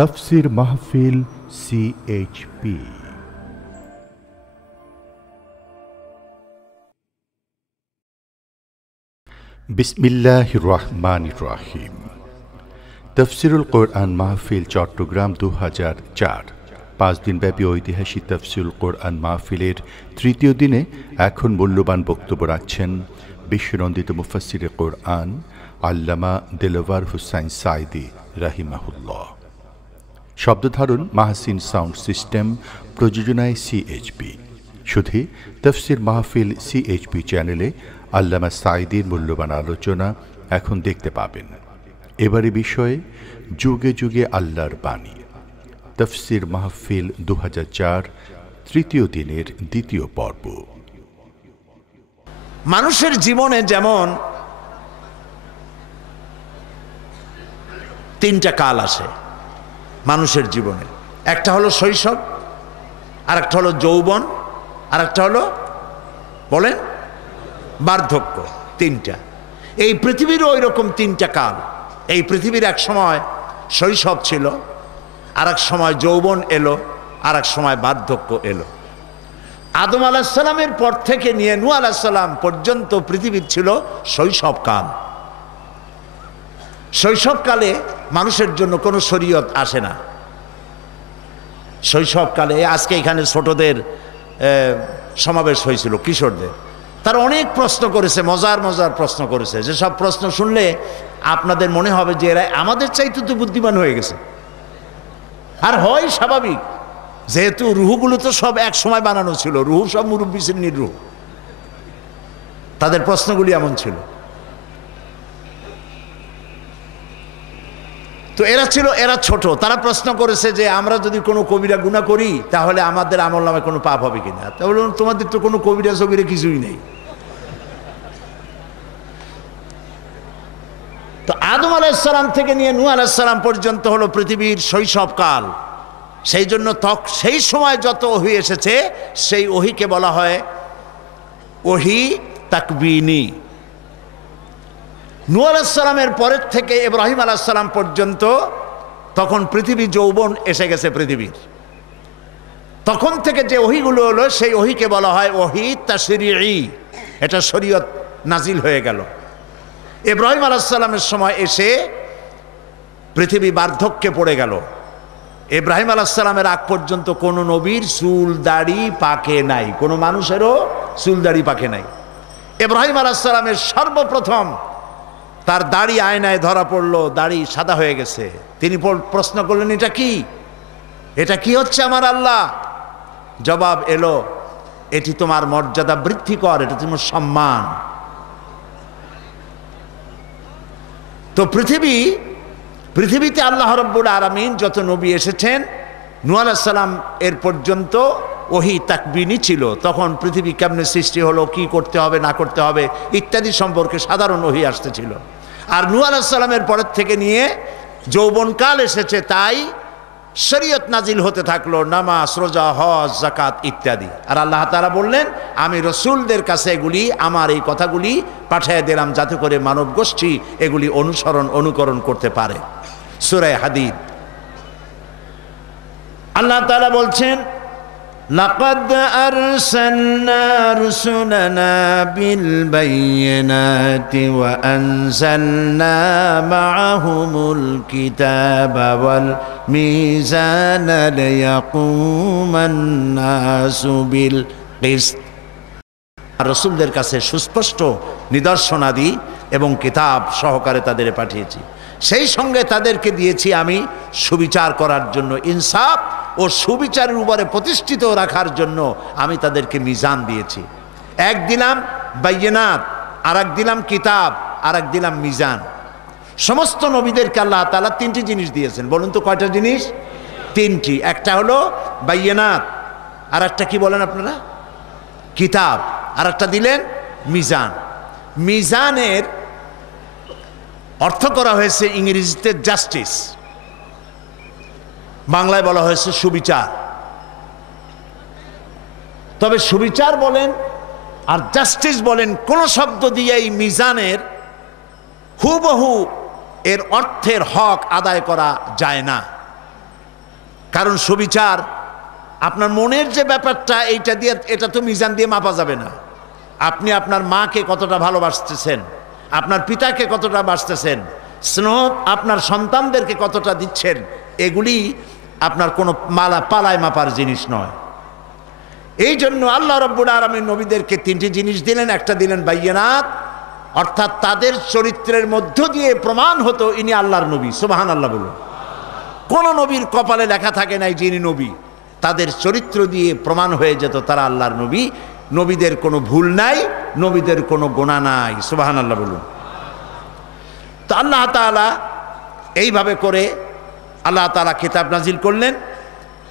তাফসীর মাহফিল CHP। বিসমিল্লাহির রহমানির রহিম। তাফসীরুল কোরআন মাহফিল চট্টগ্রাম ২০০৪ ৫ দিনব্যাপী ঐতিহাসিক তাফসীরুল কোরআন মাহফিলের তৃতীয় দিনে এখন মূল্যবান বক্তব্য রাখছেন বিশ্বনন্দিত মুফাসসিরে কোরআন আল্লামা দেলওয়ার হুসাইন সাঈদী রাহিমাহুল্লাহ। শব্দধারণ মাহসিন সাউন্ড সিস্টেম, প্রযোজনায় CHP। শুধু তাফসীর মাহফিল CHP চ্যানেলে আল্লামা সাঈদীর মূল্যবান আলোচনা এখন দেখতে পাবেন। এবারে বিষয়ে যুগে যুগে আল্লাহর বাণী, তাফসীর মাহফিল ২০০৪ তৃতীয় দিনের দ্বিতীয় পর্ব। মানুষের জীবনে যেমন তিনটা কাল আসে মানুষের জীবনে, একটা হলো শৈশব, আর একটা হলো যৌবন, আর একটা হলো বলেন বার্ধক্য। তিনটা। এই পৃথিবীরও ওই রকম তিনটা কাল। এই পৃথিবীর এক সময় শৈশব ছিল, আর এক সময় যৌবন এলো, আর এক সময় বার্ধক্য এলো। আদম আলাইহিস সালামের পর থেকে নিয়ে নূহ আলাইহিস সালাম পর্যন্ত পৃথিবীর ছিল শৈশবকাল। শৈশবকালে মানুষের জন্য কোনো শরীয়ত আসে না। শৈশবকালে আজকে এখানে ছোটদের সমাবেশ হয়েছিল, কিশোরদের। তারা অনেক প্রশ্ন করেছে, মজার মজার প্রশ্ন করেছে, যেসব প্রশ্ন শুনলে আপনাদের মনে হবে যে এরা আমাদের চাইতে তো বুদ্ধিমান হয়ে গেছে। আর হয় স্বাভাবিক, যেহেতু রুহুগুলো তো সব এক সময় বানানো ছিল, রুহু সব মুরব্বী শ্রেণীর রুহু। তাদের প্রশ্নগুলি এমন ছিল। তো এরা ছোট। তারা প্রশ্ন করেছে যে আমরা যদি কোনো কবিরা গুনাহ করি তাহলে আমাদের আমল নামে কোনো পাপ হবে কিনা। তাহলে তোমাদের তো কোনো কবিরা সবিরা কিছুই নেই। তো আদম আলাইহিস সালাম থেকে নিয়ে নূহ আলাইহিস সালাম পর্যন্ত হলো পৃথিবীর শৈশবকাল। সেই জন্য সেই সময় যত ওহী এসেছে সেই ওহীকে বলা হয় ওহী তাকবীনী। নূহ আলাইহিস সালামের পরের থেকে ইব্রাহিম আলাইহিস সালাম পর্যন্ত তখন পৃথিবী যৌবন এসে গেছে পৃথিবীর। তখন থেকে যে ওহীগুলো হলো সেই ওহীকে বলা হয় ওহী তাশরীঈ। এটা শরীয়ত নাজিল হয়ে গেল। ইব্রাহিম আলাইহিস সালামের সময় এসে পৃথিবী বার্ধক্যে পড়ে গেল। ইব্রাহিম আলাইহিস সালামের আগ পর্যন্ত কোনো নবীর চুল দাড়ি পাকে নাই, কোনো মানুষেরও চুল দাড়ি পাকে নাই। ইব্রাহিম আলাইহিস সালামের সর্বপ্রথম তার দাড়ি আয়নায় ধরা পড়লো, দাড়ি সাদা হয়ে গেছে। তিনি প্রশ্ন করলেন, এটা কি হচ্ছে আমার আল্লাহ? জবাব এলো, এটি তোমার মর্যাদা বৃদ্ধি কর, এটা তোমার সম্মান। তো পৃথিবীতে আল্লাহ রাব্বুল আলামিন যত নবী এসেছেন, নূহ আলাইহিস সালাম এর পর্যন্ত ওহী তাকবীনী ছিল। তখন পৃথিবী কেমনে সৃষ্টি হলো, কি করতে হবে না করতে হবে ইত্যাদি সম্পর্কে সাধারণ ওহী আসতেছিল। আর নূহ আলাইহিস সালামের পরের থেকে নিয়ে যৌবনকাল এসেছে, তাই শরীয়ত নাজিল হতে থাকলো, নামাজ, রোজা, হজ, যাকাত ইত্যাদি। আর আল্লাহ তাআলা বললেন, আমি রসুলদের কাছে এগুলি, আমার এই কথাগুলি পাঠিয়ে দিলাম যাতে করে মানব গোষ্ঠী এগুলি অনুকরণ করতে পারে। সূরা হাদীদ আল্লাহ তাআলা বলছেন, লাকাদ আরসালনা রুসুলানা বিল বায়িনাতি ওয়া আনজালনা মাআহুমুল কিতাবা ওয়াল মিজানা লিয়াকুমান নাসু বিল কিসত। রাসূলদের কাছে সুস্পষ্ট নিদর্শনাদি এবং কিতাব সহকারে তাদের পাঠিয়েছি। সেই সঙ্গে তাদেরকে দিয়েছি আমি সুবিচার করার জন্য, ইনসাফ ও সুবিচারের উপরে প্রতিষ্ঠিত রাখার জন্য আমি তাদেরকে মিজান দিয়েছি। এক দিলাম বাইয়িনাত, আর এক দিলাম কিতাব, আর এক দিলাম মিজান। সমস্ত নবীদেরকে আল্লাহ তাআলা তিনটি জিনিস দিয়েছেন। বলুন তো কয়টা জিনিস? তিনটি। একটা হলো বাইয়িনাত, আর একটা কি বলেন আপনারা? কিতাব, আর একটা দিলেন মিজান। মিজানের অর্থ করা হয়েছে ইংরেজিতে জাস্টিস, বাংলায় বলা হয়েছে সুবিচার। তবে সুবিচার বলেন আর জাস্টিস বলেন, কোন শব্দ দিয়ে এই মিজানের হুবহু এর অর্থের হক আদায় করা যায় না। কারণ সুবিচার আপনার মনের যে ব্যাপারটা, এইটা দিয়ে, এটা তো মিজান দিয়ে মাপা যাবে না। আপনি আপনার মাকে কতটা ভালোবাসতেছেন, আপনার পিতাকে কতটা বাসতেছেন, স্নেহ আপনার সন্তানদেরকে কতটা দিচ্ছেন, এগুলি আপনার কোনো পালায় মাপার জিনিস নয়। এই জন্য আল্লাহ রাব্বুল আলামিন নবীদেরকে 3টি জিনিস দিলেন। একটা দিলেন বাইয়িনাত, অর্থাৎ তাদের চরিত্রের মধ্য দিয়ে প্রমাণ হতো ইনি আল্লাহর নবী। সুবহানাল্লাহ বলুন। কোন নবীর কপালে লেখা থাকে নাই যে ইনি নবী, তাদের চরিত্র দিয়ে প্রমাণ হয়ে যেত তারা আল্লাহর নবী। নবীদের কোনো ভুল নাই, নবীদের কোনো গুনাহ নাই। সুবহানাল্লাহ বলুন। তো আল্লাহ তাআলা এইভাবে করে আল্লাহ তাআলা কিতাব নাজিল করলেন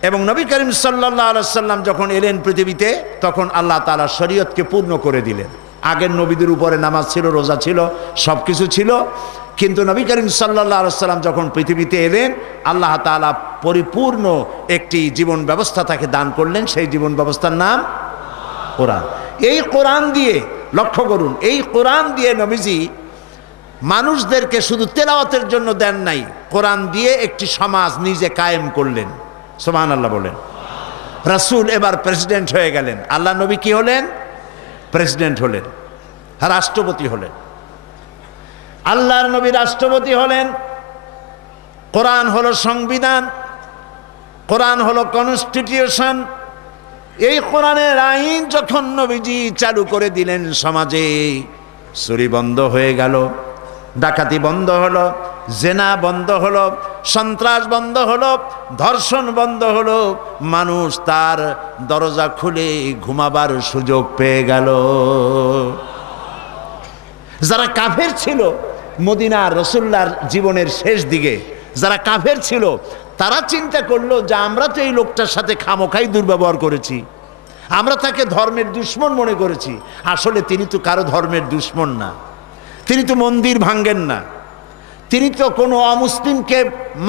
এবং নবী করিম সাল্লাল্লাহু আলাইহি সাল্লাম যখন এলেন পৃথিবীতে, তখন আল্লাহ তাআলা শরীয়তকে পূর্ণ করে দিলেন। আগের নবীদের উপরে নামাজ ছিল, রোজা ছিল, সব কিছু ছিল, কিন্তু নবী করিম সাল্লাল্লাহু আলাইহি সাল্লাম যখন পৃথিবীতে এলেন, আল্লাহ তাআলা পরিপূর্ণ একটি জীবন ব্যবস্থা তাকে দান করলেন। সেই জীবন ব্যবস্থার নাম কোরআন। এই কোরআন দিয়ে, লক্ষ্য করুন, এই কোরআন দিয়ে নবীজি মানুষদেরকে শুধু তেলাওয়াতের জন্য দেন নাই, কোরআন দিয়ে একটি সমাজ নিজে কায়েম করলেন। সুবহানাল্লাহ বলেন। রাসূল এবার প্রেসিডেন্ট হয়ে গেলেন, আল্লাহ নবী কি হলেন? প্রেসিডেন্ট হলেন, রাষ্ট্রপতি হলেন। আল্লাহর নবী রাষ্ট্রপতি হলেন। কোরআন হলো সংবিধান, কোরআন হলো কনস্টিটিউশন। এই কোরআনের আইন যখন নবীজি চালু করে দিলেন, সমাজে চুরি বন্ধ হয়ে গেল, ডাকাতি বন্ধ হলো, জেনা বন্ধ হলো, সন্ত্রাস বন্ধ হলো, ধর্ষণ বন্ধ হলো, মানুষ তার দরজা খুলে ঘুমাবার সুযোগ পেয়ে গেল। যারা কাফের ছিল মদিনার রাসূলুল্লাহর জীবনের শেষ দিকে, যারা কাফের ছিল, তারা চিন্তা করলো যে আমরা তো এই লোকটার সাথে খামোখাই দুর্ব্যবহার করেছি, আমরা তাকে ধর্মের দুশমন মনে করেছি। আসলে তিনি তো কারো ধর্মের দুশমন না, তিনি তো মন্দির ভাঙ্গেন না, তিনি তো কোনো অমুসলিমকে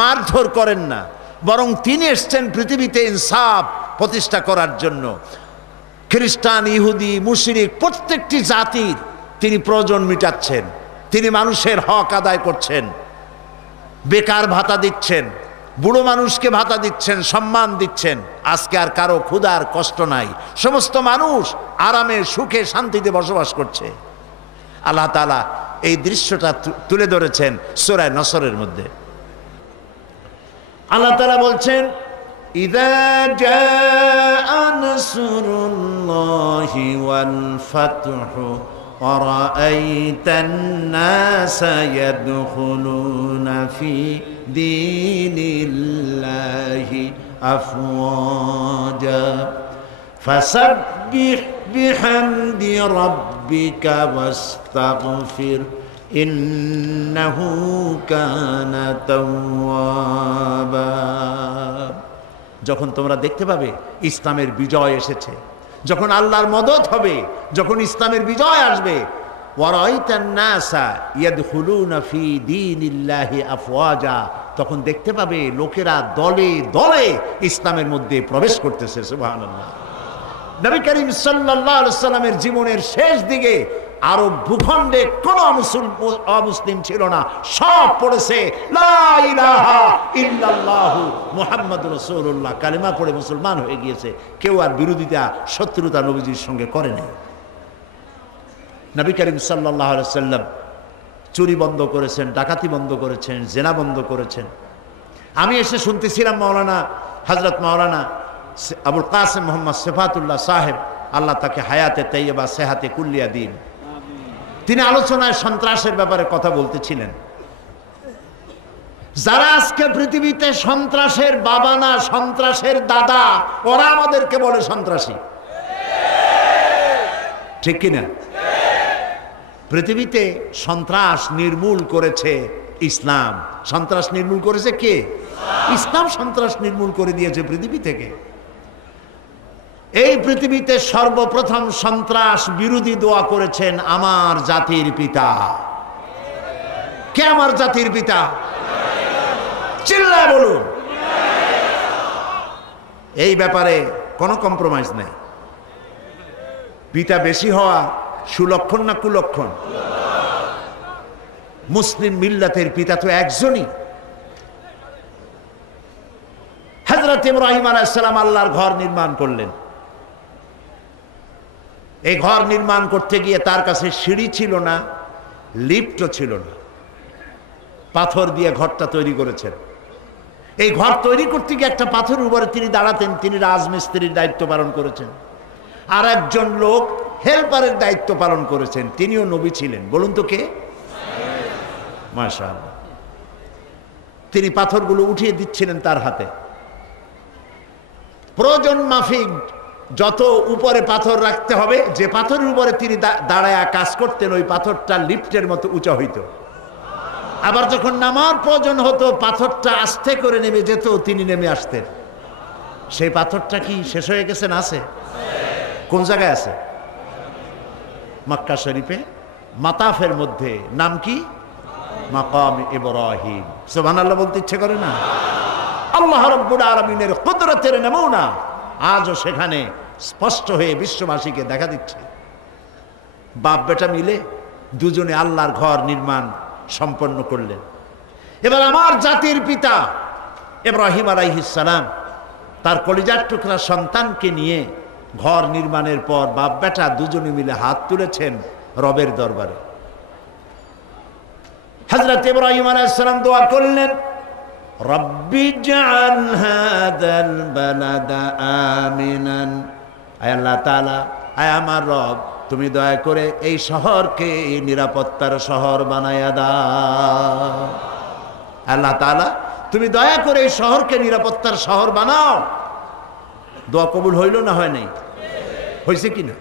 মারধর করেন না, বরং তিনি এসছেন পৃথিবীতে ইনসাফ প্রতিষ্ঠা করার জন্য। খ্রিস্টান, ইহুদি, মুশরিক প্রত্যেকটি জাতির তিনি প্রয়োজন মিটাচ্ছেন, তিনি মানুষের হক আদায় করছেন, বেকার ভাতা দিচ্ছেন, বুড়ো মানুষকে ভাতা দিচ্ছেন, সম্মান দিচ্ছেন। আজকে আর কারো ক্ষুধার কষ্ট নাই, সমস্ত মানুষ আরামে সুখে শান্তিতে বসবাস করছে। আল্লাহ তাআলা এই দৃশ্যটা তুলে ধরেছেন সূরা নসরের মধ্যে। আল্লাহ তাআলা বলছেন, ইযা জাআ নাসরুল্লাহি ওয়াল ফাতহু ওয়া রাআইতান নাসা ইয়াদখুলুনা ফি দীনিল্লাহি আফওয়াজা ফাসাব্বিহ বিহামদি রাব্বিকা ওয়াস্তাগফির ইন্নাহু কানা তাওয়াবা। যখন তোমরা দেখতে পাবে ইসলামের বিজয় এসেছে, যখন আল্লাহর মদদ হবে, যখন ইসলামের বিজয় আসবে, ওয়ারাইতান নাসা ইয়াদখুলুনা ফি দীনিল্লাহি আফওয়াজা, তখন দেখতে পাবে লোকেরা দলে দলে ইসলামের মধ্যে প্রবেশ করতেছে। সুবহানাল্লাহ। নবী করিম সাল্লাল্লাহু আলাইহি সাল্লামের জীবনের শেষ দিকে আরব ভূখণ্ডে কোনো অমুসলিম ছিল না, সব পড়েছে লা ইলাহা ইল্লাল্লাহু মুহাম্মাদুর রাসূলুল্লাহ, কালিমা পড়ে মুসলমান হয়ে গিয়েছে। কেউ আর বিরোধিতা, শত্রুতা নবীজির সঙ্গে করে নাই। নবী করিম সাল্লাল্লাহু আলাইহি সাল্লাম চুরি বন্ধ করেছেন, ডাকাতি বন্ধ করেছেন, জেনা বন্ধ করেছেন। আমি এসে শুনতেছিলাম মাওলানা হযরত মাওলানা আবুল কাসেম মোহাম্মদ সিফাতুল্লাহ সাহেব, আল্লাহ তাকে হায়াতে তাইয়্যিবা সেহাতে কুল্লিয়া দিন, তিনি আলোচনায় সন্ত্রাসের ব্যাপারে কথা বলতেছিলেন। যারা আজকে পৃথিবীতে সন্ত্রাসের বাবা না, সন্ত্রাসের দাদা, ওরা আমাদেরকে বলে সন্ত্রাসী, ঠিক কিনা? পৃথিবীতে সন্ত্রাস নির্মূল করেছে ইসলাম। সন্ত্রাস নির্মূল করেছে কে? ইসলাম সন্ত্রাস নির্মূল করে দিয়েছে পৃথিবী থেকে। এই পৃথিবীতে সর্বপ্রথম সন্ত্রাস বিরোধী দোয়া করেছেন আমার জাতির পিতা। কে আমার জাতির পিতা? চিল্লায় বলুন। এই ব্যাপারে কোনো কম্প্রোমাইজ নেই। পিতা বেশি হওয়া সুলক্ষণ না কুলক্ষণ? মুসলিম মিল্লাতের পিতা তো একজনই। হযরত হযরত ইব্রাহিম আলাইহিস সালাম আল্লাহর ঘর নির্মাণ করলেন। এই ঘর নির্মাণ করতে গিয়ে তার কাছে সিঁড়ি ছিল না, লিফটও ছিল না, পাথর দিয়ে ঘরটা তৈরি করেছেন। এই ঘর তৈরি করতে গিয়ে একটা পাথরের উপরে তিনি দাঁড়াতেন, তিনি রাজমিস্ত্রির দায়িত্ব পালন করেছেন। আর একজন লোক হেল্পারের দায়িত্ব পালন করেছেন, তিনিও নবী ছিলেন। বলুন তো কে? মাশাআল্লাহ। তিনি পাথরগুলো উঠিয়ে দিচ্ছিলেন তার হাতে। প্রয়োজন মাফিক যত উপরে পাথর রাখতে হবে, যে পাথরের উপরে তিনি দাঁড়ায় কাজ করতেন, ওই পাথরটা লিফটের মতো উঁচা হইত। আবার যখন নামার প্রয়োজন হতো, পাথরটা আস্তে করে নেমে যেত, তিনি নেমে আসতেন। সেই পাথরটা কি শেষ হয়ে গেছে? না আছে? কোন জায়গায় আছে? মক্কা শরীফে মাতাফের মধ্যে। নাম কি? মাকাম ইব্রাহিম। সুবহানাল্লাহ বলতে ইচ্ছে করে না? আল্লাহ রাব্বুল আলামিনের কুদরতের নমুনা আজও সেখানে স্পষ্ট হয়ে বিশ্ববাসীকে দেখা দিচ্ছে। বাপ বেটা মিলে দুজনে আল্লাহর ঘর নির্মাণ সম্পন্ন করলেন। এবার আমার জাতির পিতা ইব্রাহিম আলাইহিস সালাম তার কলিজার টুকরা সন্তানকে নিয়ে ঘর নির্মাণের পর বাপ বেটা দুজনে মিলে হাত তুলেছেন রবের দরবারে। হযরত ইব্রাহিম আলাইহিস সালাম দোয়া করলেন, রব্বি জাআল হাযাল বালাদা আমিনান। আয় আল্লাহ তাআলা, আয় আমার রব, তুমি দয়া করে এই শহরকে নিরাপত্তার শহর বানায়া দাও। আল্লাহ তাআলা, তুমি দয়া করে এই শহরকে নিরাপত্তার শহর বানাও। দোয়া কবুল হইল না হয় নাই? হয়েছে কিনা?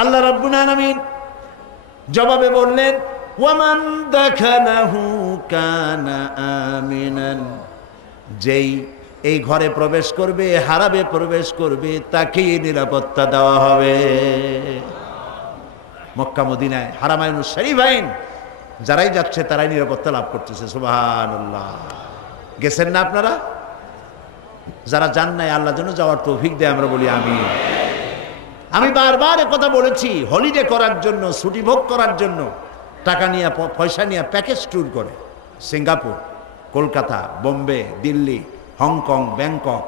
আল্লাহ রাব্বুল আলামিন জবাবে বললেন, ওয়ামান দাখালাহু কানা আমিনান। যেই এই ঘরে প্রবেশ করবে, হারাবে প্রবেশ করবে, তাকেই নিরাপত্তা দেওয়া হবে। মক্কা মদিনায় হারামাইনুশ শরীফাইন যারাই যাচ্ছে তারাই নিরাপত্তা লাভ করতেছে। সুবহানাল্লাহ। গেছেন না আপনারা? যারা যান নাই, আল্লাহ যেন যাওয়ার তৌফিক দেয়, আমরা বলি আমিন। আমি বারবার কথা বলেছি, হলিডে করার জন্য, ছুটি ভোগ করার জন্য টাকা নিয়ে, পয়সা নিয়ে প্যাকেজ ট্যুর করে Singapore, Kolkata, Bombay, Delhi, Hong Kong, Bangkok,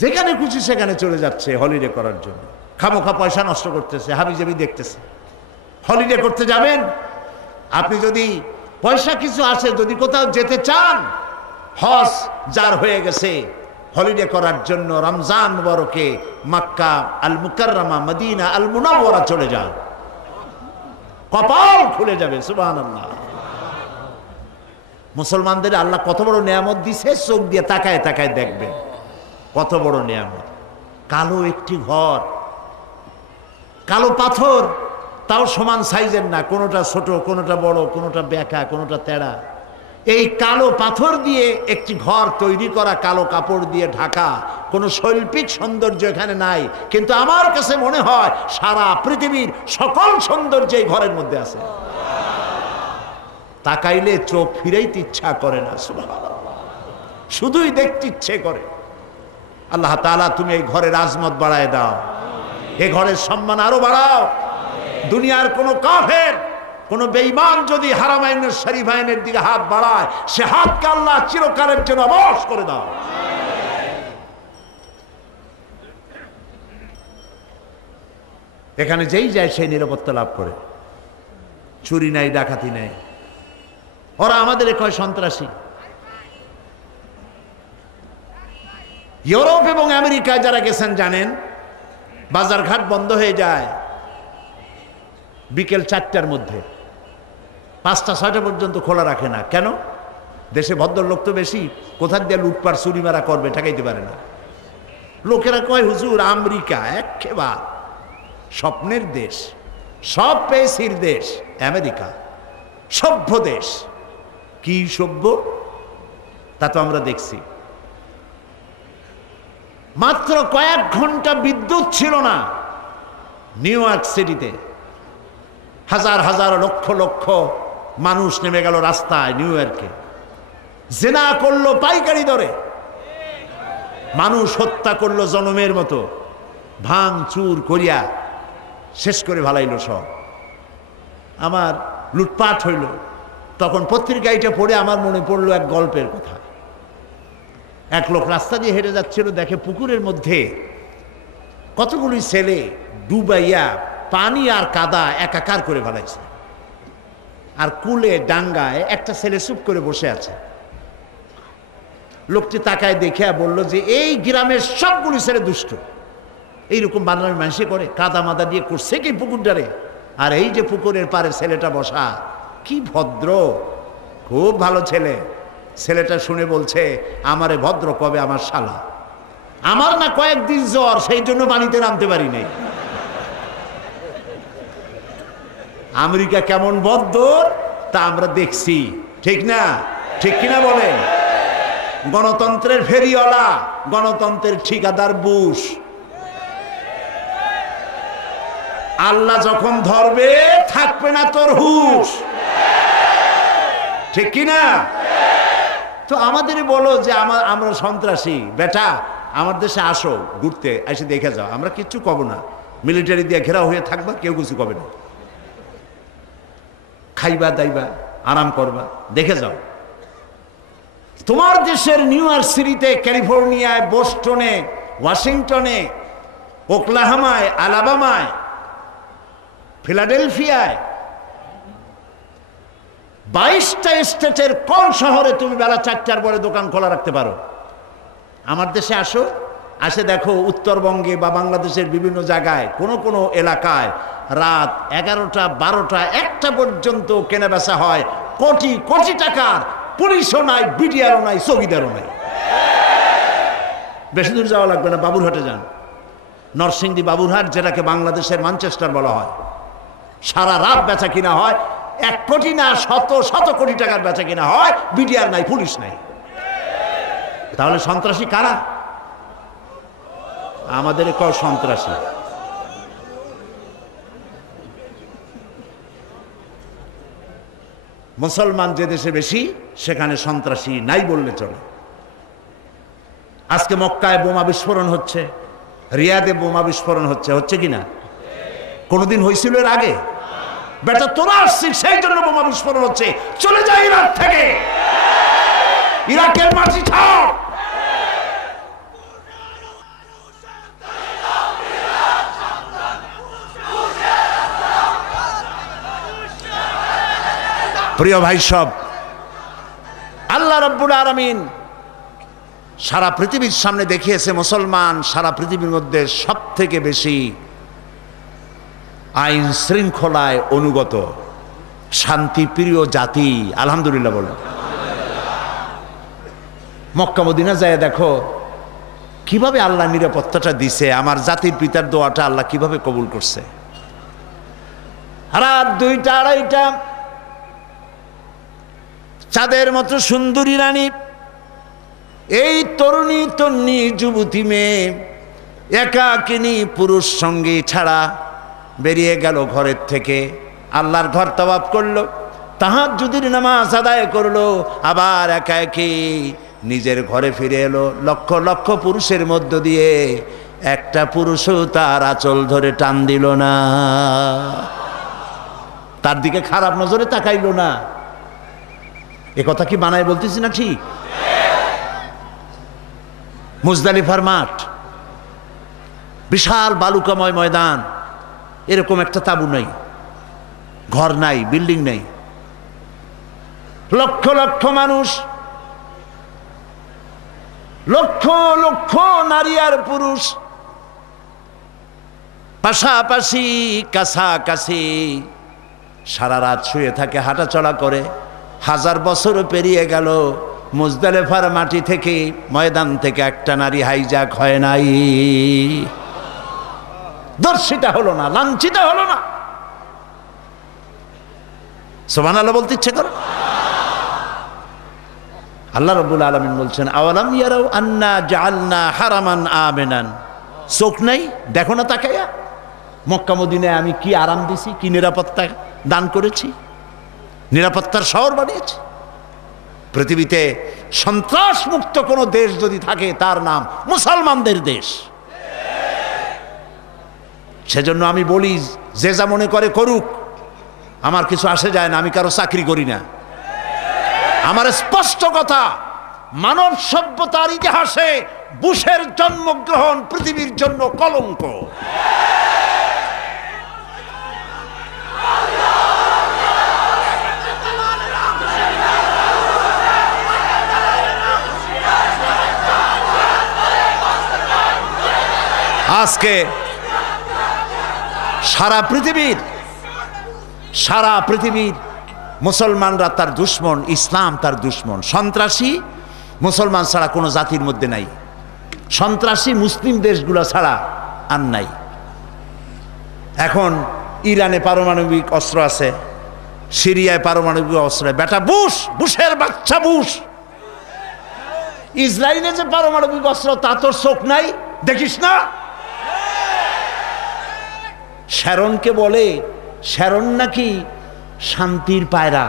যেখানে খুশি সেখানে চলে যাচ্ছে হলিডে করার জন্য। খামোখা পয়সা নষ্ট করতেছে, হাবিজাবি দেখতেছে। হলিডে করতে যাবেন, আপনি যদি পয়সা কিছু আসে, যদি কোথাও যেতে চান, হজ যার হয়ে গেছে হলিডে করার জন্য রমজান মুবারকে মক্কা আল মুকাররমা, মদিনা আল মুনাওয়ারা চলে যান, কপাল খুলে যাবে। সুবহানাল্লাহ। মুসলমানদের আল্লাহ কত বড় নিয়ামত দিছে, চোখ দিয়ে তাকায় তাকায় দেখবেন কত বড় নিয়ামত। কালো একটি ঘর, কালো পাথর, তাও সমান সাইজের না, কোনোটা ছোট, কোনোটা বড়, কোনোটা বেঁকা, কোনোটা তেড়া। এই কালো পাথর দিয়ে একটি ঘর তৈরি করা, কালো কাপড় দিয়ে ঢাকা, কোনো শৈল্পিক সৌন্দর্য এখানে নাই। কিন্তু আমার কাছে মনে হয় সারা পৃথিবীর সকল সৌন্দর্য এই ঘরের মধ্যে আছে। তাকাইলে চোখ ফিরাইতে ইচ্ছা করে না, সুবহানাল্লাহ, শুধুই দেখতে ইচ্ছে করে। আল্লাহ তাআলা, তুমি এই ঘরের আজমত বাড়ায় দাও, এই ঘরের সম্মান আরো বাড়াও। দুনিয়ার কোনো কাফের, কোন বেঈমান যদি হারামাইনুশ শরীফাইনের দিকে হাত বাড়ায়, সে হাতকে আল্লাহ চিরকালের জন্য অবশ করে দাও। এখানে যেই যায় সেই নিরাপত্তা লাভ করে। চুরি নাই, ডাকাতি নাই। ওরা আমাদের কয় সন্ত্রাসী। ইউরোপ এবং আমেরিকায় যারা গেছেন জানেন, বাজারঘাট বন্ধ হয়ে যায় বিকেল 4টার মধ্যে, 5টা 6টা পর্যন্ত খোলা রাখে না। কেন? দেশে ভদ্রলোক তো বেশি, কোথা দিয়ে লুটপাট চুরি মারা করবে, ঠেকাইতে পারে না। লোকেরা কয়, হুজুর আমেরিকা একেবারে স্বপ্নের দেশ, সব পেশির দেশ আমেরিকা, সভ্য দেশ। কি সভ্য তা তো আমরা দেখছি। মাত্র কয়েক ঘন্টা বিদ্যুৎ ছিল না নিউ ইয়র্ক সিটিতে। হাজার হাজার লক্ষ লক্ষ মানুষ নেমে গেল রাস্তায় নিউ ইয়র্কে। জেনা করলো পাইকারি দরে, মানুষ হত্যা করলো জনমের মতো, ভাঙ চুর করিয়া শেষ করে ভালাইল সব। আমার লুটপাট হইল। তখন পত্রিকা এটা পড়ে আমার মনে পড়লো এক গল্পের কথা। এক লোক রাস্তা দিয়ে হেঁটে যাচ্ছিল, দেখে পুকুরের মধ্যে কতগুলি ছেলে ডুবাইয়া পানি আর কাদা একাকার করে ফেলাইছে, আর কুলে ডাঙ্গায় একটা ছেলে চুপ করে বসে আছে। লোকটি তাকায় দেখে বলল যে এই গ্রামের সবগুলি ছেলে দুষ্ট, এইরকম বানানোর মানুষে করে, কাদা মাদা দিয়ে করছে কি পুকুরটারে, আর এই যে পুকুরের পারে ছেলেটা বসা কি ভদ্র, খুব ভালো ছেলে। ছেলেটা শুনে বলছে, আমারে ভদ্র কবে আমার শালা, আমার না কয়েকদিন জ্বর, সেই জন্য পানিতে নামতে পারি নাই। আমেরিকা কেমন বদ্দর তা আমরা দেখছি, ঠিক না? ঠিক কিনা বলেন? গণতন্ত্রের ফেরিওয়ালা, গণতন্ত্রের ঠিকাদার বুশ। আল্লাহ যখন ধরবে থাকবে না তোর হুশ, ঠিক কিনা? তো আমাদের বলো যে আমরা সন্ত্রাসী, বেটা আমার দেশে আসো ঘুরতে, এসে দেখে যাও, আমরা কিচ্ছু কব না, মিলিটারি দিয়ে ঘেরাও হয়ে থাকবা, কেউ কিছু কবে না, খাইবা দাইবা আরাম করবা, দেখে যাও। তোমার দেশের নিউ ইয়র্ক সিটিতে, ক্যালিফোর্নিয়ায়, বোস্টনে, ওয়াশিংটনে, ওকলাহামায়, আলাবামায়, ফিলাডেলফিয়ায়, 22টা স্টেটের কোন শহরে তুমি বেলা 4টার পরে দোকান খোলা রাখতে পারো? আমার দেশে আসো, আসে দেখো উত্তরবঙ্গে বা বাংলাদেশের বিভিন্ন জায়গায় কোন কোন এলাকায় রাত 11টা, 12টা, 1টা পর্যন্ত কেনা বেচা হয় কোটি কোটি টাকার। পুলিশও নাই, বিডিআরও নাই, চৌকিদারও নাই। বেশি দূর যাওয়া লাগবে না, বাবুরহাটে যান। নরসিংদী বাবুরহাট, যেটাকে বাংলাদেশের ম্যানচেস্টার বলা হয়, সারা রাত বেচা কিনা হয়, 1 কোটি না শত শত কোটি টাকার বেচা কিনা হয়, বিডিআর নাই, পুলিশ নাই। তাহলে সন্ত্রাসী কারা? আমাদের কয় সন্ত্রাসী। মুসলমান যে দেশে বেশি, সেখানে সন্ত্রাসী নাই বললে চলে। আজকে মক্কায় বোমা বিস্ফোরণ হচ্ছে, রিয়াদে বোমা বিস্ফোরণ হচ্ছে, হচ্ছে কিনা? কোনদিন হয়েছিল এর আগে? বেটা তোরা আসছিস সেই জন্য বোমা বিস্ফোরণ হচ্ছে। চলে যায় ইরাক থেকে, ইরাকের মাটি ছাড়। প্রিয় ভাই সব, আল্লাহ রাব্বুল আলামিন সারা পৃথিবীর সামনে দেখিয়েছে মুসলমান সারা পৃথিবীর মধ্যে সব থেকে বেশি আইন শৃঙ্খলায় অনুগত, শান্তিপ্রিয় জাতি। আলহামদুলিল্লাহ বলো। মক্কা মদিনা যায় দেখো কিভাবে আল্লাহ নিরাপত্তাটা দিছে, আমার জাতির পিতার দোয়াটা আল্লাহ কিভাবে কবুল করছে। রাত 2টা 2:30, চাঁদের মতো সুন্দরী রানী, এই তরুণী তন্নি যুবতী মেয়ে একাকিনী পুরুষ সঙ্গী ছাড়া বেরিয়ে গেল ঘরের থেকে। আল্লাহর ঘর তওয়াফ করলো, তাহাজ্জুদের নামাজ আদায় করলো, আবার একা একই নিজের ঘরে ফিরে এলো। লক্ষ লক্ষ পুরুষের মধ্য দিয়ে একটা পুরুষও তার আঁচল ধরে টান দিল না, তার দিকে খারাপ নজরে তাকাইল না। এ কথা কি বানায় বলতেছি না? ঠিক। মুজদালিফার মাঠ, বিশাল বালুকাময় ময়দান, এরকম একটা তাঁবু নাই, ঘর নাই, বিল্ডিং নাই, লক্ষ লক্ষ মানুষ, লক্ষ লক্ষ নারী আর পুরুষ পাশাপাশি কাছাকাছি সারা রাত শুয়ে থাকে, হাঁটাচলা করে। 1000 বছর পেরিয়ে গেল, মুজদালিফার মাটি থেকে, ময়দান থেকে একটা নারী হাইজ্যাক হয় নাই, দর্শিতা হলো না, লাঞ্ছিতা হলো না। সুবহানাল্লাহ বলতে ইচ্ছে করে। আল্লাহ রাব্বুল আলামিন বলছেন, আওয়ালাম ইয়ারাউ আন্না জাআলনা হারামান আমিনান। চোখ নাই, দেখো না তাকাইয়া মক্কা মদিনায় আমি কি আরাম দিছি, কি নিরাপত্তা দান করেছি, নিরাপত্তার শহর বানিয়েছি। পৃথিবীতে সন্ত্রাস মুক্ত কোনো দেশ যদি থাকে তার নাম মুসলমানদের দেশ। সেজন্য আমি বলি, যে যা মনে করে করুক, আমার কিছু আসে যায় না, আমি কারো চাকরি করি না। আমার স্পষ্ট কথা, মানব সভ্যতার ইতিহাসে বুশের জন্মগ্রহণ পৃথিবীর জন্য কলঙ্ক। আজকে সারা পৃথিবীর মুসলমানরা তার দুশ্মন, ইসলাম তার দুশ্মন। সন্ত্রাসী মুসলমান ছাড়া কোনো জাতির মধ্যে নাই, সন্ত্রাসী মুসলিম দেশগুলো ছাড়া আর নাই। এখন ইরানে পারমাণবিক অস্ত্র আছে, সিরিয়ায় পারমাণবিক অস্ত্র। বেটা বুশের বাচ্চা বুশ, ইসরায়েলে যে পারমাণবিক অস্ত্র তা তোর চোখ নাই, দেখিস না? শ্যারনকে বলে শ্যারন নাকি শান্তির পায়রা,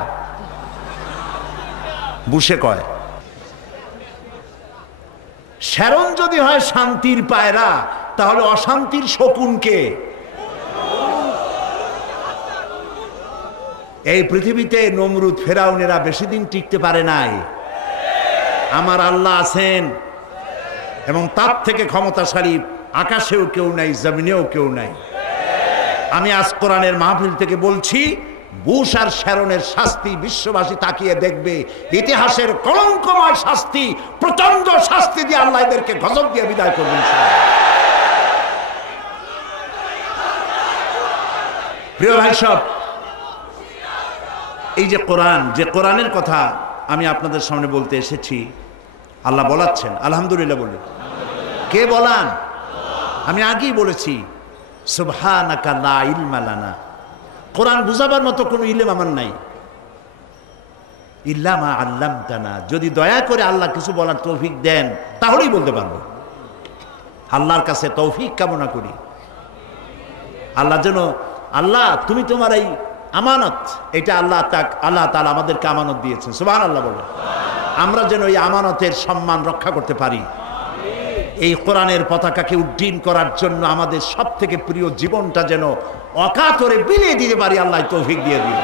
বুশে কয়। শ্যারন যদি হয় শান্তির পায়রা, তাহলে অশান্তির শকুনকে? এই পৃথিবীতে নমরুদ ফেরাউনেরা বেশি দিন টিকতে পারে নাই। আমার আল্লাহ আছেন এবং তার থেকে ক্ষমতাশালী আকাশেও কেউ নাই, জমিনেও কেউ নাই। আমি আজ কোরআনের মাহফিল থেকে বলছি, বুশ আর শ্যারনের শাস্তি বিশ্ববাসী তাকিয়ে দেখবে। ইতিহাসের কলঙ্কময় শাস্তি, প্রচন্ড শাস্তি দিয়ে আল্লাহ এদেরকে গজব দিয়ে বিদায় করবেন। প্রিয় ভাই সব, এই যে কোরআনের কথা আমি আপনাদের সামনে বলতে এসেছি, আল্লাহ বলাচ্ছেন। আলহামদুলিল্লাহ বলে কে বলান? আমি আগেই বলেছি, সুবহানাকা লা ইলমা লানা। কোরআন বুঝাবার মতো কোনো ইলম আমার নাই, ইল্লা মা আল্লামতানা। যদি দয়া করে আল্লাহ কিছু বলার তৌফিক দেন তাহলেই বলতে পারবো। আল্লাহর কাছে তৌফিক কামনা করি, আল্লাহ তুমি তোমার এই আমানত, এটা আল্লাহ তাআলা আমাদেরকে আমানত দিয়েছেন। সুবহানাল্লাহ বলে আমরা যেন এই আমানতের সম্মান রক্ষা করতে পারি। এই কোরআনের পতাকাকে উড্ডীন করার জন্য আমাদের সব থেকে প্রিয় জীবনটা যেন অকাতরে বিলিয়ে দিতে পারি, আল্লাহ তৌফিক দিয়ে দিন।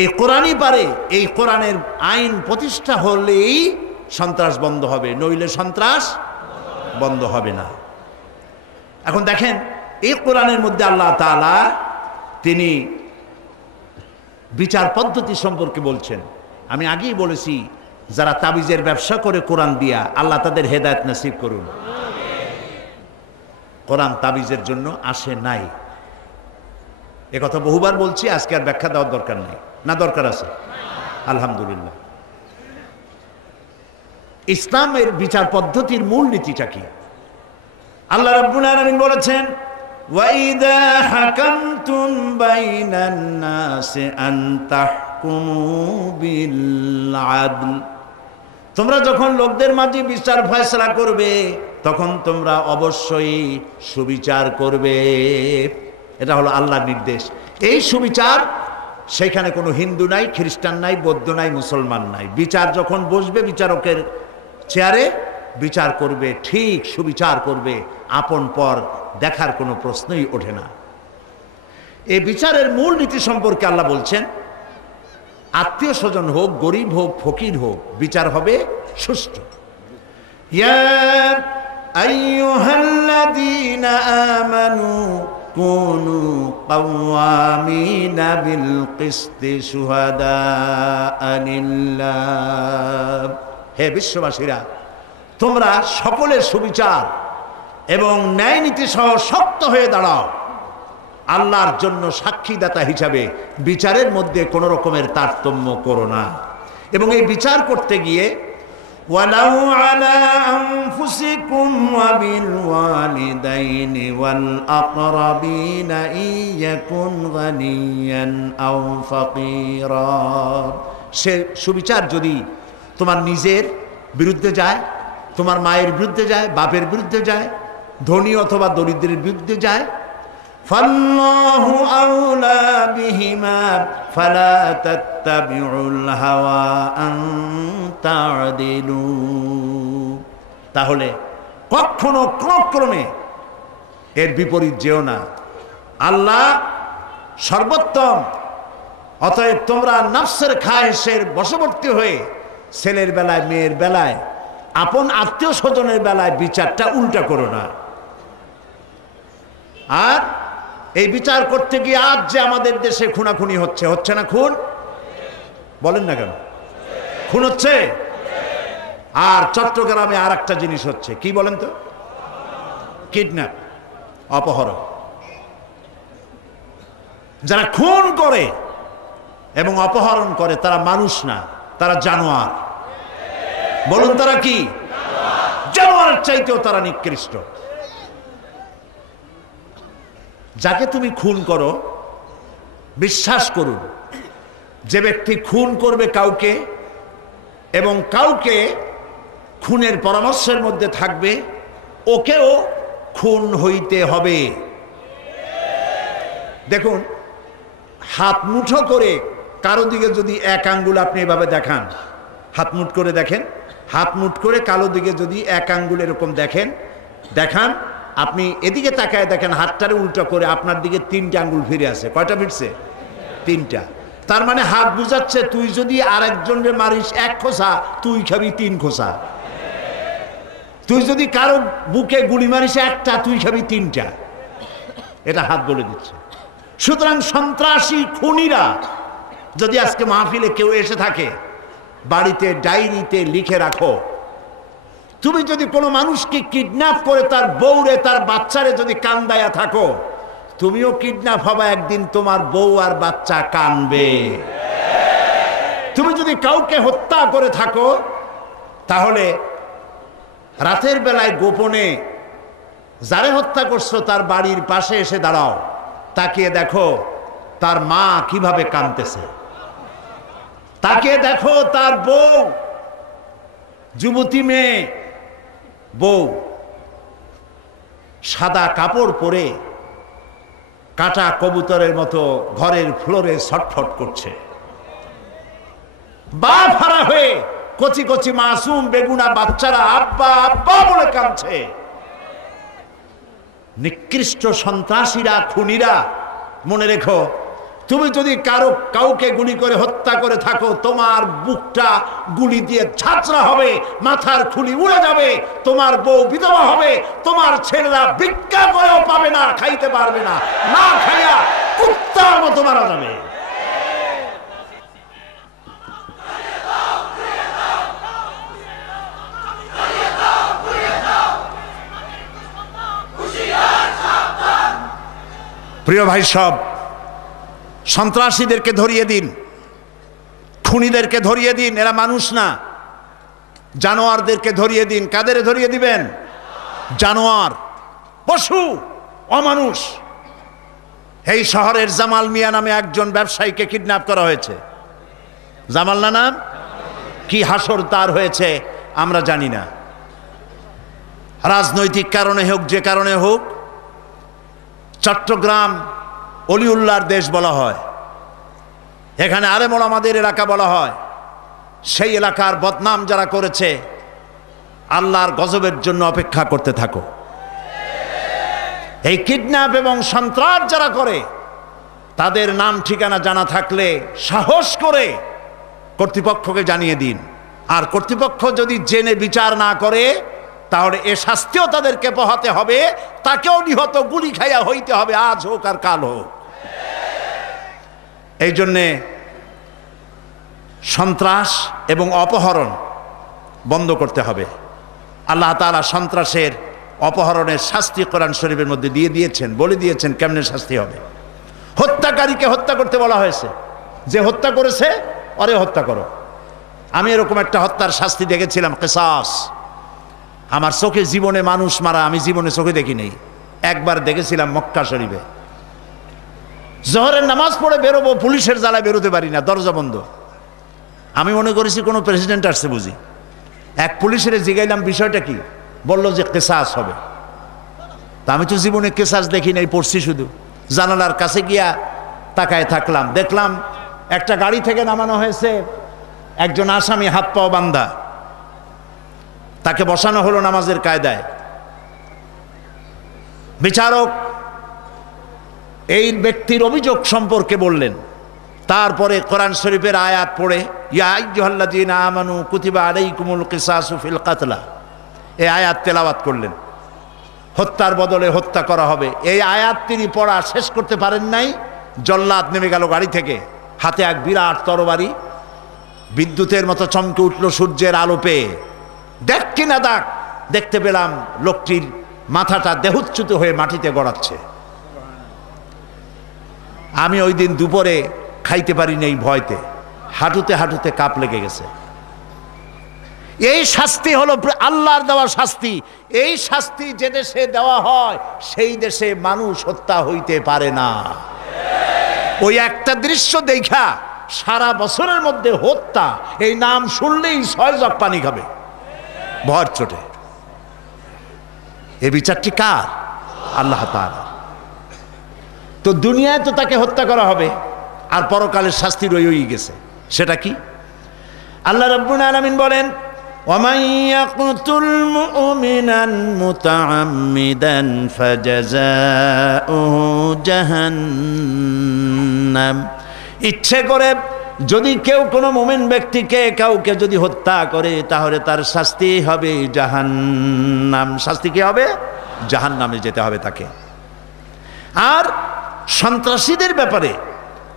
এই কোরআনই পারে। এই কোরআনের আইন প্রতিষ্ঠা হলেই সন্ত্রাস বন্ধ হবে, নইলে সন্ত্রাস বন্ধ হবে না। এখন দেখেন, এই কোরআনের মধ্যে আল্লাহ তাআলা তিনি বিচার পদ্ধতি সম্পর্কে বলছেন। আমি আগেই বলেছি, যারা তাবিজের ব্যবসা করে কোরআন দিয়া, আল্লাহ তাদের হেদায়েত নসিব করুন। কোরআন তাবিজের জন্য আসে নাই, একথা বহুবার বলছি, আজকে আর ব্যাখ্যা দেওয়ার দরকার নেই। না দরকার আছে? আলহামদুলিল্লাহ। ইসলামের বিচার পদ্ধতির মূল নীতিটা কি? আল্লাহ রাব্বুল আলামিন বলেছেন, ওয়াইদা হাকামতুম বাইনান নাসি আন তাহকুমু বিল আদল। তোমরা যখন লোকদের মাঝে বিচার ফয়সালা করবে, তখন তোমরা অবশ্যই সুবিচার করবে। এটা হলো আল্লাহর নির্দেশ। এই সুবিচার, সেখানে কোনো হিন্দু নাই, খ্রিস্টান নাই, বৌদ্ধ নাই, মুসলমান নাই। বিচার যখন বসবে বিচারকের চেয়ারে, বিচার করবে, ঠিক সুবিচার করবে, আপন পর দেখার কোনো প্রশ্নই ওঠে না। এই বিচারের মূল নীতি সম্পর্কে আল্লাহ বলছেন, আত্মীয় স্বজন হোক, গরিব হোক, ফকির হোক, বিচার হবে সুষ্ঠু। ইয়া আইয়ুহাল্লাযীনা আমানু কুনু কাওয়ামিনা বিল কিসতি শুহাদাআ লিল্লাহ। হে বিশ্ববাসীরা, তোমরা সকলের সুবিচার এবং ন্যায় নীতি সহ শক্ত হয়ে দাঁড়াও, আল্লাহর জন্য সাক্ষীদাতা হিসাবে। বিচারের মধ্যে কোনো রকমের তারতম্য করো না। এবং এই বিচার করতে গিয়ে ওয়ালাউ আলা আনফুসিকুম ওয়া বিল ওয়ালিদাইনি ওয়াল আকরাবিনা ইয়াকুন গানিয়ান আও ফাকিরা। সে সুবিচার যদি তোমার নিজের বিরুদ্ধে যায়, তোমার মায়ের বিরুদ্ধে যায়, বাপের বিরুদ্ধে যায়, ধনী অথবা দরিদ্রের বিরুদ্ধে যায়, ফাল্লাহু আউলা বিহিমা ফালা তাত্তাবিউল হাওয়া আন তা'দিলু। তাহলে কখনো ক্রমে এর বিপরীত যেও না। আল্লাহ সর্বোত্তম অতএব তোমরা নফসের খায়েশের বশবর্তী হয়ে ছেলের বেলায়, মেয়ের বেলায়, আপন আত্মীয় স্বজনের বেলায় বিচারটা উল্টা করো না। আর এই বিচার করতে গিয়ে আজ যে আমাদের দেশে খুনাখুনি হচ্ছে, হচ্ছে না খুন? বলেন না কেন? খুন হচ্ছে। আর চট্টগ্রামে আর একটা জিনিস হচ্ছে, কি বলেন তো? কিডন্যাপ, অপহরণ। যারা খুন করে এবং অপহরণ করে তারা মানুষ না, তারা জানোয়ার। বলুন তারা কি? জানোয়ারের চাইতেও তারা নিকৃষ্ট। যাকে তুমি খুন করো, বিশ্বাস করুন, যে ব্যক্তি খুন করবে কাউকে এবং কাউকে খুনের পরামর্শের মধ্যে থাকবে, ওকেও খুন হইতে হবে। দেখুন, হাত মুঠো করে কারো দিকে যদি এক আঙ্গুল আপনি এভাবে দেখান, হাত মুঠ করে দেখেন, হাত মুঠ করে কালো দিকে যদি এক আঙ্গুল এরকম দেখান, আপনি এদিকে তাকায় দেখেন, হাতটারে উল্টো করে আপনার দিকে 3টে আঙ্গুল ফিরে আছে। কয়টা ফিরছে? 3টা। তার মানে হাত বুঝাচ্ছে, তুই যদি আরেকজনের মারিস 1 খোসা, তুই খাবি 3 খোসা। তুই যদি কারো বুকে গুলি মারিস 1টা, তুই খাবি 3টা। এটা হাত বলে দিচ্ছে। সুতরাং সন্ত্রাসী খুনিরা যদি আজকে মাহফিলে কেউ এসে থাকে, বাড়িতে ডায়েরিতে লিখে রাখো, তুমি যদি কোনো মানুষকে কিডন্যাপ করে তার বউরে, তার বাচ্চারে যদি কান্দায়া থাকো, তুমিও কিডন্যাপ হবে একদিন, তোমার বউ আর বাচ্চা কানবে। তুমি যদি কাউকে হত্যা করে থাকো, তাহলে রাতের বেলায় গোপনে যারে হত্যা করছো তার বাড়ির পাশে এসে দাঁড়াও, তাকিয়ে দেখো তার মা কিভাবে কাঁদতেছে, তাকিয়ে দেখো তার বউ, যুবতী মেয়ে বউ সাদা কাপড় পরে কাটা কবুতরের মতো ঘরের ফ্লোরে ছটফট করছে, বাপ হারা হয়ে কচি কচি মাসুম বেগুনা বাচ্চারা আব্বা আব্বা বলে কাঁদছে। নিকৃষ্ট সন্ত্রাসীরা, খুনিরা, মনে রেখো, তুমি যদি কাউকে গুলি করে হত্যা করে থাকো, তোমার বুকটা গুলি দিয়ে ছাঁচড়া হবে, মাথার খুলি উড়ে যাবে, তোমার বউ বিধবা হবে, তোমার ছেলেরা ভিক্ষা করেও পাবে না, খাইতে পারবে না, না খাইয়া কুত্তার মতো মারা যাবে। প্রিয় ভাই সব, সন্ত্রাসীদেরকে ধরিয়ে দিন, খুনিদেরকে ধরিয়ে দিন, এরা মানুষ না, জানোয়ারদেরকে ধরিয়ে দিন। কাদের ধরিয়ে দিবেন? জানোয়ার, পশু, অমানুষ। এই শহরের জামাল মিয়া নামে একজন ব্যবসায়ীকে কিডন্যাপ করা হয়েছে। জামাল না নাম? কি হাসর তার হয়েছে আমরা জানি না। রাজনৈতিক কারণে হোক, যে কারণে হোক, চট্টগ্রাম অলিউল্লাহর দেশ বলা হয়, এখানে আলেম ওলামাদের এলাকা বলা হয়। সেই এলাকার বদনাম যারা করেছে, আল্লাহর গজবের জন্য অপেক্ষা করতে থাকো। এই কিডন্যাপ এবং সন্ত্রাস যারা করে, তাদের নাম ঠিকানা জানা থাকলে সাহস করে কর্তৃপক্ষকে জানিয়ে দিন। আর কর্তৃপক্ষ যদি জেনে বিচার না করে, তাহলে এ শাস্তিও তাদেরকে পোহাতে হবে, তাকেও নিহত গুলি খাইয়া হইতে হবে, আজ হোক আর কাল হোক। এই জন্যে সন্ত্রাস এবং অপহরণ বন্ধ করতে হবে। আল্লাহ তাআলা সন্ত্রাসের, অপহরণের শাস্তি কোরআন শরীফের মধ্যে দিয়ে দিয়েছেন, বলে দিয়েছেন কেমনে শাস্তি হবে। হত্যাকারীকে হত্যা করতে বলা হয়েছে, যে হত্যা করেছে ওরে হত্যা করো। আমি এরকম একটা হত্যার শাস্তি দেখেছিলাম, কিসাস। আমার চোখে জীবনে মানুষ মারা আমি জীবনে চোখে দেখি নেই, একবার দেখেছিলাম মক্কা শরীফে। জোহরের নামাজ পড়ে বেরোবো, পুলিশের জ্বালায় বেরোতে পারি না, দরজা বন্ধ। আমি মনে করেছি কোনো প্রেসিডেন্ট আসছে বুঝি। এক পুলিশের জিগাইলাম বিষয়টা কি, বললো যে কেসাস হবে। তা আমি তো জীবনে কেসাস দেখি নাই, পড়ছি শুধু। জানালার কাছে গিয়া তাকায় থাকলাম, দেখলাম একটা গাড়ি থেকে নামানো হয়েছে একজন আসামি, হাত পাও বান্ধা, তাকে বসানো হলো নামাজের কায়দায়। বিচারক এই ব্যক্তির অভিযোগ সম্পর্কে বললেন, তারপরে কোরআন শরীফের আয়াত পড়ে ইয়া আইয়ুহাল্লাযীনা আমানু কুতিবা আলাইকুমুল কিসাসু ফিল কাতলা, এই আয়াত তেলাওয়াত করলেন, হত্যার বদলে হত্যা করা হবে। এই আয়াত তিনি পড়া শেষ করতে পারেন নাই, জল্লাদ নেমে গেল গাড়ি থেকে, হাতে এক বিরাট তরবারি, বিদ্যুতের মতো চমকে উঠল সূর্যের আলো পেয়ে। দেখ কিনা দেখ, দেখতে পেলাম লোকটির মাথাটা দেহচ্যুত হয়ে মাটিতে গড়াচ্ছে। আমি ওই দিন দুপুরে খাইতে পারিনি এই ভয়তে, হাঁটুতে হাঁটুতে কাপ লেগে গেছে। এই শাস্তি হলো আল্লাহর দেওয়া শাস্তি। এই শাস্তি যে দেশে দেওয়া হয় সেই দেশে মানুষ হত্যা হইতে পারে না। ওই একটা দৃশ্য দেখা সারা বছরের মধ্যে হত্যা এই নাম শুনলেই 6 জগ পানি খাবে ভর চোটে। এই বিচারটি কার? আল্লাহ তাআলা। তো দুনিয়ায় তো তাকে হত্যা করা হবে, আর পরকালের শাস্তি রয়েই গেছে। সেটা কি? আল্লাহ রাব্বুল আলামিন বলেন, وَمَنْ يَقْتُلْ مُؤْمِنًا مُتَعَمِّدًا فَجَزَاؤُهُ جَهَنَّمَ। ইচ্ছে করে যদি কেউ কোনো মুমিন ব্যক্তিকে কাউকে যদি হত্যা করে তাহলে তার শাস্তি হবে জাহান্নাম। শাস্তি কি হবে? জাহান্নামে যেতে হবে তাকে। আর সন্ত্রাসীদের ব্যাপারে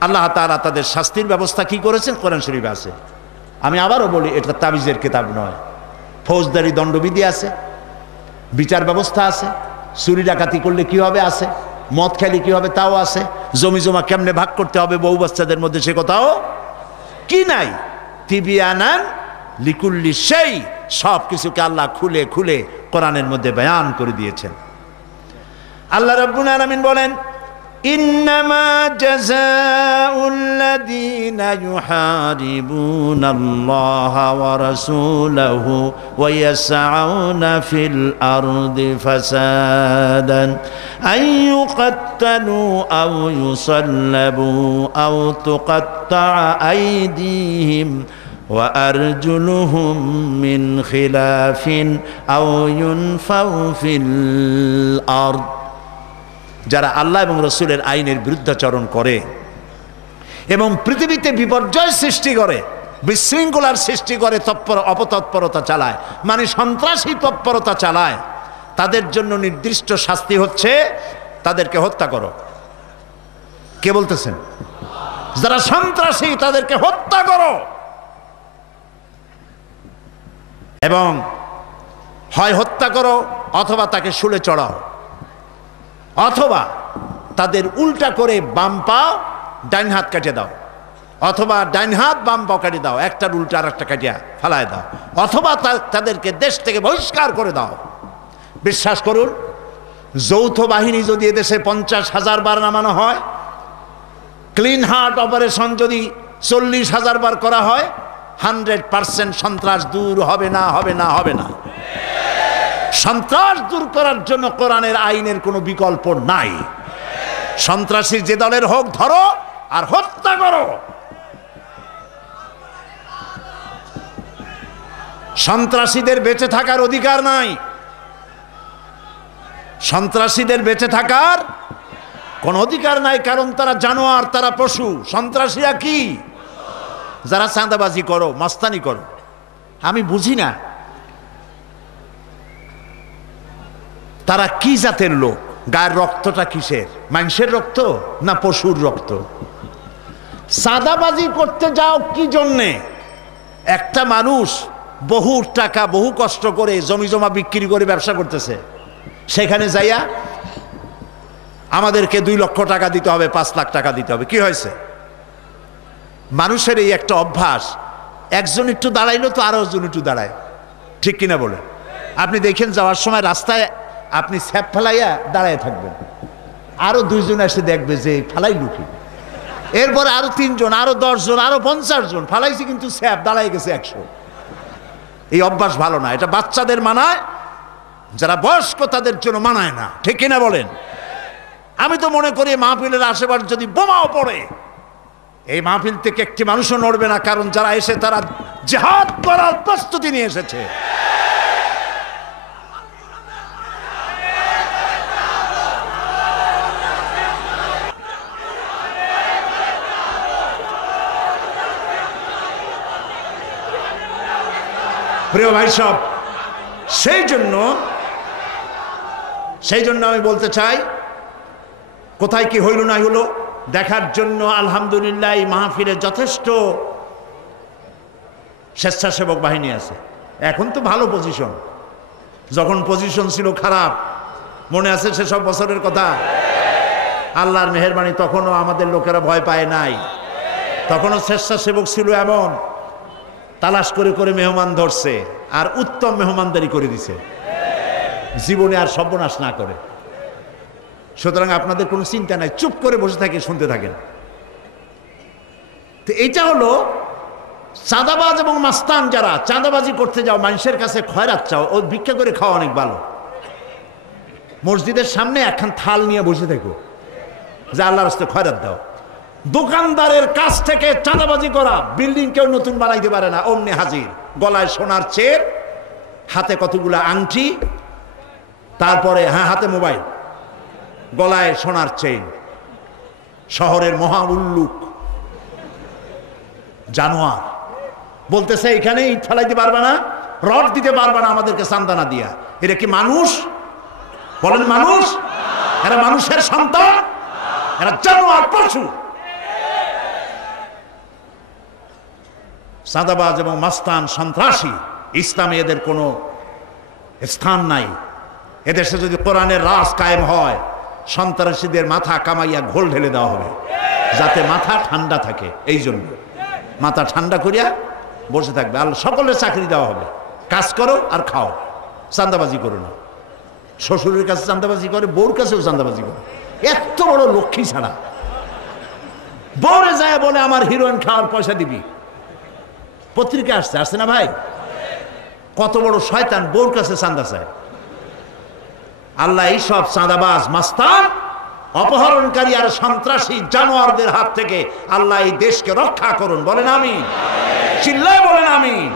আল্লাহ তাআলা তাদের শাস্তির ব্যবস্থা কি করেছেন কোরআন শরীফে আছে। আমি আবারও বলি, এটা তাবিজের কিতাব নয়। ফৌজদারি দণ্ডবিধি আছে, বিচার ব্যবস্থা আছে, চুরি ডাকাতি করলে কি হবে আছে, মদ খেলে কি হবে তাও আছে, জমি জমা কেমনে ভাগ করতে হবে বউ বাচ্চাদের মধ্যে সে কথাও কি নাই। তিবিয়ানান লিকুল্লি সেই, সব কিছুকে আল্লাহ খুলে খুলে কোরআনের মধ্যে বয়ান করে দিয়েছেন। আল্লাহ রাব্বুল আলামিন বলেন, ইন্নামা জাযাউল্লাযীনা ইউহারিবুনাল্লাহা ওয়া রাসূলাহু ওয়া ইয়াসআউনা ফিল আরদি ফাসাদান আন ইউকাত্তালু আও ইউসাল্লাবু আও তুকাত্তাআ আইদিহিম ওয়া আরজুলুহুম মিন খিলাফিন আও ইউনফাউ ফিল আরদ। যারা আল্লাহ এবং রসুলের আইনের বিরুদ্ধাচরণ করে এবং পৃথিবীতে বিপর্যয় সৃষ্টি করে, বিশৃঙ্খলার সৃষ্টি করে, অপতৎপরতা চালায়, মানে সন্ত্রাসী তৎপরতা চালায়, তাদের জন্য নির্দিষ্ট শাস্তি হচ্ছে তাদেরকে হত্যা করো। কে বলতেছেন? যারা সন্ত্রাসী তাদেরকে হত্যা করো, এবং হয় হত্যা করো অথবা তাকে শুলে চড়াও, অথবা তাদের উল্টা করে বাম পা ডাইন হাত কেটে দাও, অথবা ডাইন হাত বাম পা কেটে দাও, একটার উল্টা আর একটা কাটিয়া ফালায় দাও, অথবা তাদেরকে দেশ থেকে বহিষ্কার করে দাও। বিশ্বাস করুন, যৌথ বাহিনী যদি এদেশে 50,000 বার নামানো হয়, ক্লিন হার্ট অপারেশন যদি 40,000 বার করা হয়, 100% সন্ত্রাস দূর হবে না, হবে না, হবে না। সন্ত্রাস দূর করার জন্য কোরআনের আইনের কোনো বিকল্প নাই। সন্ত্রাসী যে দলের হোক ধরো আর হত্যা করো। সন্ত্রাসীদের বেঁচে থাকার অধিকার নাই। সন্ত্রাসীদের বেঁচে থাকার কোনো অধিকার নাই, কারণ তারা জানোয়ার, তারা পশু। সন্ত্রাসীরা কি? যারা চাঁদাবাজি করো, মাস্তানি করো। আমি বুঝি না তারা কি জাতের লোক, গায়ের রক্তটা কিসের, মানুষের রক্ত না পশুর রক্ত? চাঁদাবাজি করতে যাও কি জন্যে? একটা মানুষ বহু টাকা বহু কষ্ট করে জমি জমা বিক্রি করে ব্যবসা করতেছে, সেখানে যাইয়া আমাদেরকে 2 লক্ষ টাকা দিতে হবে, 5 লাখ টাকা দিতে হবে। কি হয়েছে? মানুষের এই একটা অভ্যাস, একজন একটু দাঁড়াইলো তো আরো জন একটু দাঁড়ায়, ঠিক কিনা বলে? আপনি দেখেন যাওয়ার সময় রাস্তায় আপনি স্যাপ ফেলাইয়া দাঁড়ায় থাকবেন, আরো 2 জন এসে দেখবে যে ফালাই লুকি, এরপরে আরো 3 জন, আরো 10 জন, আরো 50 জন ফালাইছে, কিন্তু স্যাপ দাঁড়াই গেছে 100। এই অভ্যাস ভালো না, এটা বাচ্চাদের মানায়, যারা বয়স্ক তাদের জন্য মানায় না, ঠিক কিনা বলেন? আমি তো মনে করি মাহফিলের আশেপাশে যদি বোমাও পড়ে, এই মাহফিল থেকে একটি মানুষও নড়বে না, কারণ যারা এসে তারা জিহাদ করার প্রস্তুতি নিয়ে এসেছে। প্রিয় ভাই সব, সেই জন্য আমি বলতে চাই, কোথায় কি হইল না হইল দেখার জন্য আলহামদুলিল্লাহ এই মাহফিলে যথেষ্ট স্বেচ্ছাসেবক বাহিনী আছে। এখন তো ভালো পজিশন, যখন পজিশন ছিল খারাপ, মনে আছে সেসব বছরের কথা? আল্লাহর মেহেরবানি, তখনও আমাদের লোকেরা ভয় পায় নাই। তখনও স্বেচ্ছাসেবক ছিল এমন, তালাশ করে করে মেহমান ধরছে আর উত্তম মেহমানদারি করে দিছে, জীবনে আর সর্বনাশ না করে। সুতরাং আপনাদের কোনো চিন্তা নাই, চুপ করে বসে থাকে, শুনতে থাকেন। তো এইটা হলো চাঁদাবাজ এবং মাস্তান, যারা চাঁদাবাজি করতে যাও, মানুষের কাছে খয়রাত চাও, ও ভিক্ষা করে খাওয়া অনেক ভালো। মসজিদের সামনে একখান থাল নিয়ে বসে থাকো, যে আল্লাহর রাস্তায় খয়রাত দাও। দোকানদারের কাছ থেকে চাঁদাবাজি করা, বিল্ডিং কেউ নতুন বানাইতে পারে না, অমনি হাজির। গলায় সোনার চেন, হাতে কতগুলা আংটি, তারপরে হাতে মোবাইল, গলায় সোনার চেন। শহরের মহা উল্লুক জানোয়ার বলতেছে, এখানে ইট ফেলাইতে পারবে না, রড দিতে পারবে না আমাদেরকে চান্দানা দিয়া। এটা কি মানুষ? বলেন মানুষ? এরা মানুষের সন্তান? এরা জানোয়ার, পশু। চাঁদাবাজ এবং মাস্তান, সন্ত্রাসী, ইসলামে এদের কোনো স্থান নাই। এদেশে যদি কোরআনের রাজ কায়েম হয়, সন্ত্রাসীদের মাথা কামাইয়া ঘোল ঢেলে দেওয়া হবে, যাতে মাথা ঠান্ডা থাকে। এই জন্য মাথা ঠান্ডা করিয়া বসে থাকবে। আর সকলের চাকরি দেওয়া হবে, কাজ করো আর খাও, চাঁদাবাজি করো না। শ্বশুরের কাছে চাঁদাবাজি করে, বউর কাছেও চাঁদাবাজি করে। এত বড় লক্ষ্মী ছাড়া, বউরে যায় বলে আমার হিরোইন খাওয়ার পয়সা দিবি। পত্রিকা আসছে না ভাই? কত বড় শয়তান, বউর কাছে চাঁদা চায়। আল্লাহ এই সব চাঁদাবাজ, মাস্তান, অপহরণকারী আর সন্ত্রাসী জানোয়ারদের হাত থেকে আল্লাহ এই দেশকে রক্ষা করুন। বলেন আমিন, চিল্লায় বলেন আমিন।